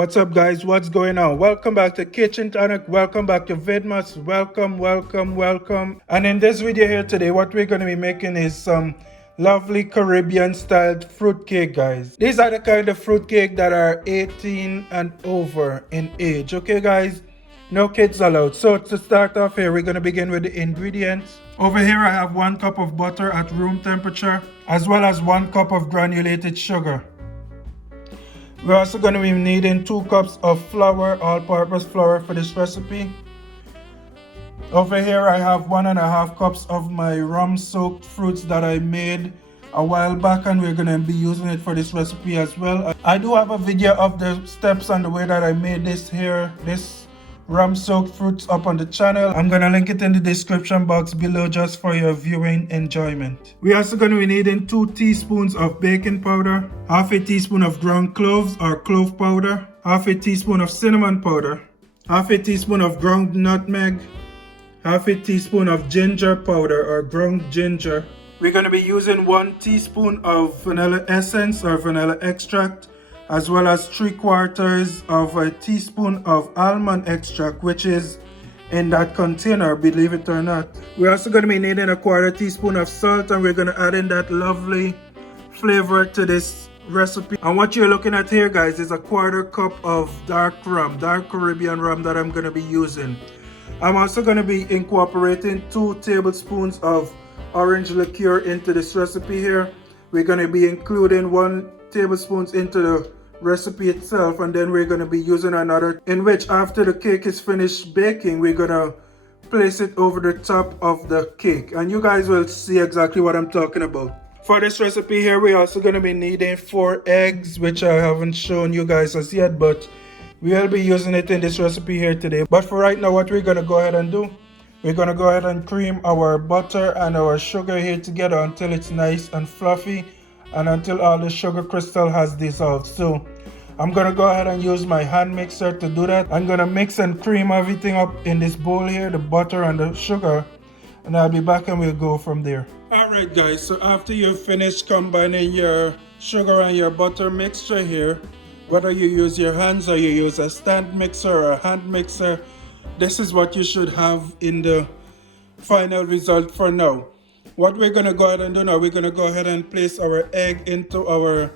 what's up guys? What's going on? Welcome back to Kitchen Tonic. Welcome back to Vidmas. Welcome. And in this video here today, what we're going to be making is some lovely Caribbean styled fruit cake, guys. These are the kind of fruit cake that are 18 and over in age. Okay guys? No kids allowed. So to start off here, we're going to begin with the ingredients. Over here I have 1 cup of butter at room temperature, as well as 1 cup of granulated sugar. We're also going to be needing 2 cups of flour, all-purpose flour for this recipe. Over here I have 1.5 cups of my rum-soaked fruits that I made a while back, and we're going to be using it for this recipe as well. I do have a video of the steps and the way that I made this rum-soaked fruits up on the channel. I'm going to link it in the description box below just for your viewing enjoyment. We're also going to be needing 2 teaspoons of baking powder, half a teaspoon of ground cloves or clove powder, half a teaspoon of cinnamon powder, half a teaspoon of ground nutmeg, half a teaspoon of ginger powder or ground ginger. We're going to be using 1 teaspoon of vanilla essence or vanilla extract, as well as 3/4 of a teaspoon of almond extract, which is in that container, believe it or not. We're also going to be needing a 1/4 teaspoon of salt, and we're going to add in that lovely flavor to this recipe. And what you're looking at here, guys, is a 1/4 cup of dark Caribbean rum that I'm going to be using. I'm also going to be incorporating 2 tablespoons of orange liqueur into this recipe here. We're going to be including 1 tablespoon into the recipe itself, and then we're going to be using another, in which after the cake is finished baking, we're going to place it over the top of the cake, and you guys will see exactly what I'm talking about. For this recipe here, we're also going to be needing 4 eggs, which I haven't shown you guys as yet, but we'll be using it in this recipe here today. But for right now, what we're going to go ahead and do, we're going to go ahead and cream our butter and our sugar here together until it's nice and fluffy, and until all the sugar crystal has dissolved. So I'm gonna go ahead and use my hand mixer to do that. I'm gonna mix and cream everything up in this bowl here, the butter and the sugar, and I'll be back and we'll go from there. Alright guys, so after you've finished combining your sugar and your butter mixture here, whether you use your hands or you use a stand mixer or a hand mixer, this is what you should have in the final result for now. What we're going to go ahead and do now, we're going to go ahead and place our egg into our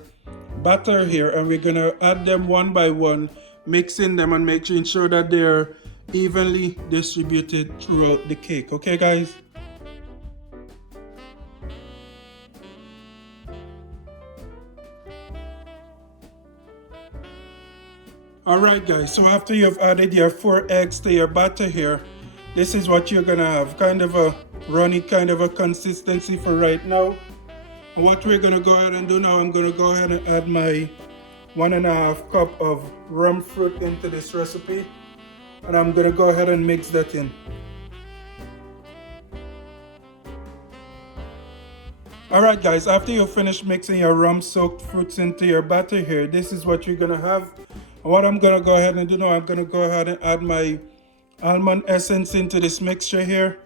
batter here, and we're going to add them one by one, mixing them and making sure that they're evenly distributed throughout the cake. Okay guys? Alright guys, so after you've added your 4 eggs to your batter here, this is what you're going to have, kind of a runny kind of a consistency for right now. And what we're going to go ahead and do now, I'm going to go ahead and add my 1.5 cup of rum fruit into this recipe, and I'm going to go ahead and mix that in. Alright guys, after you finish mixing your rum soaked fruits into your batter here, this is what you're going to have. And what I'm going to go ahead and do now, I'm going to go ahead and add my almond essence into this mixture here,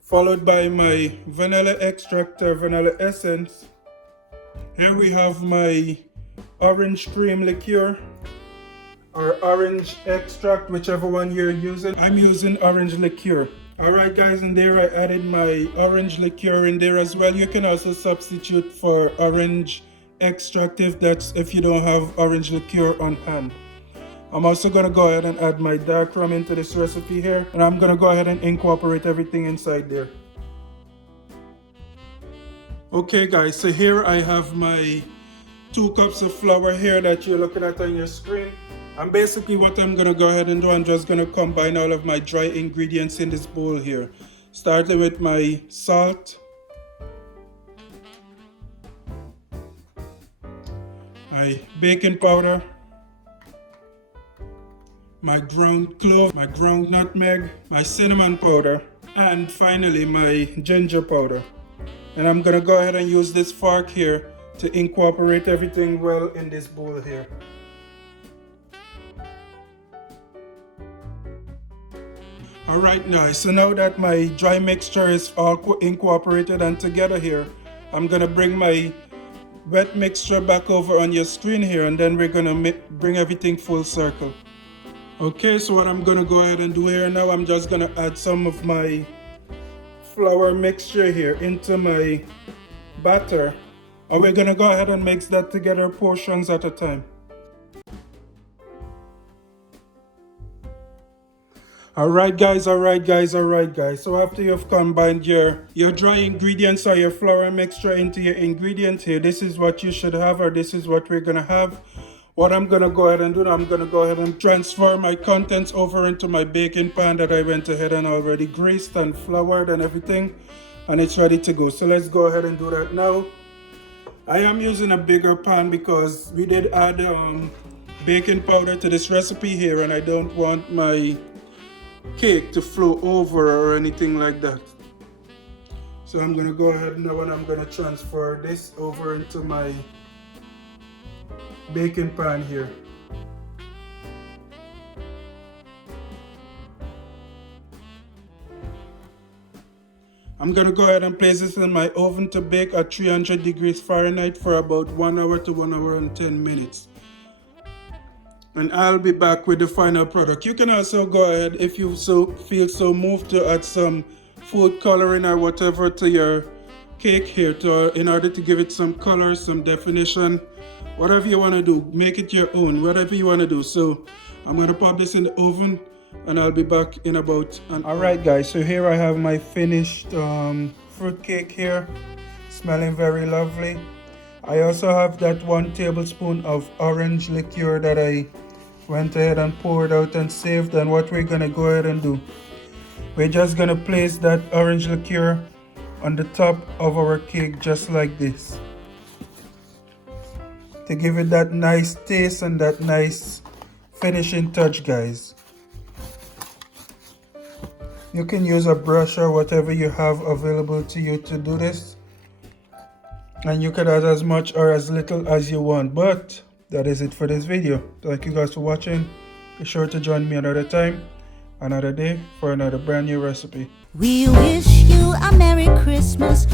followed by my vanilla extract or vanilla essence. Here we have my orange cream liqueur or orange extract, whichever one you're using. I'm using orange liqueur. Alright guys, and there I added my orange liqueur in there as well. You can also substitute for orange extract if you don't have orange liqueur on hand. I'm also going to go ahead and add my dark rum into this recipe here, and I'm going to go ahead and incorporate everything inside there. Okay guys, so here I have my 2 cups of flour here that you're looking at on your screen. And basically what I'm going to go ahead and do, I'm just going to combine all of my dry ingredients in this bowl here. Starting with my salt, my baking powder, my ground clove, my ground nutmeg, my cinnamon powder, and finally my ginger powder. And I'm going to go ahead and use this fork here to incorporate everything well in this bowl here. Alright guys, so now that my dry mixture is all incorporated and together here, I'm going to bring my wet mixture back over on your screen here, and then we're gonna bring everything full circle. Okay, so what I'm gonna go ahead and do here now, I'm just gonna add some of my flour mixture here into my batter, and we're gonna go ahead and mix that together portions at a time. Alright guys, so after you've combined your dry ingredients or your flour mixture into your ingredient here, this is what you should have, or this is what we're gonna have. What I'm gonna go ahead and do, I'm gonna go ahead and transfer my contents over into my baking pan that I went ahead and already greased and floured and everything, and it's ready to go. So let's go ahead and do that now. I am using a bigger pan because we did add baking powder to this recipe here, and I don't want my cake to flow over or anything like that. So I'm gonna go ahead now and I'm gonna transfer this over into my baking pan here. I'm gonna go ahead and place this in my oven to bake at 300 degrees Fahrenheit for about 1 hour to 1 hour and 10 minutes. And I'll be back with the final product. You can also go ahead, if you feel so moved, to add some food coloring or whatever to your cake here in order to give it some color, some definition, whatever you want to do. Make it your own, whatever you want to do. So I'm going to pop this in the oven and I'll be back in about an hour. Alright guys, so here I have my finished fruit cake here, smelling very lovely. I also have that 1 tablespoon of orange liqueur that I went ahead and poured out and saved. And what we're gonna go ahead and do, we're just gonna place that orange liqueur on the top of our cake just like this, to give it that nice taste and that nice finishing touch, guys. You can use a brush or whatever you have available to you to do this, and you can add as much or as little as you want. But that is it for this video. Thank you guys for watching. Be sure to join me another time, another day, for another brand new recipe. We wish you a Merry Christmas.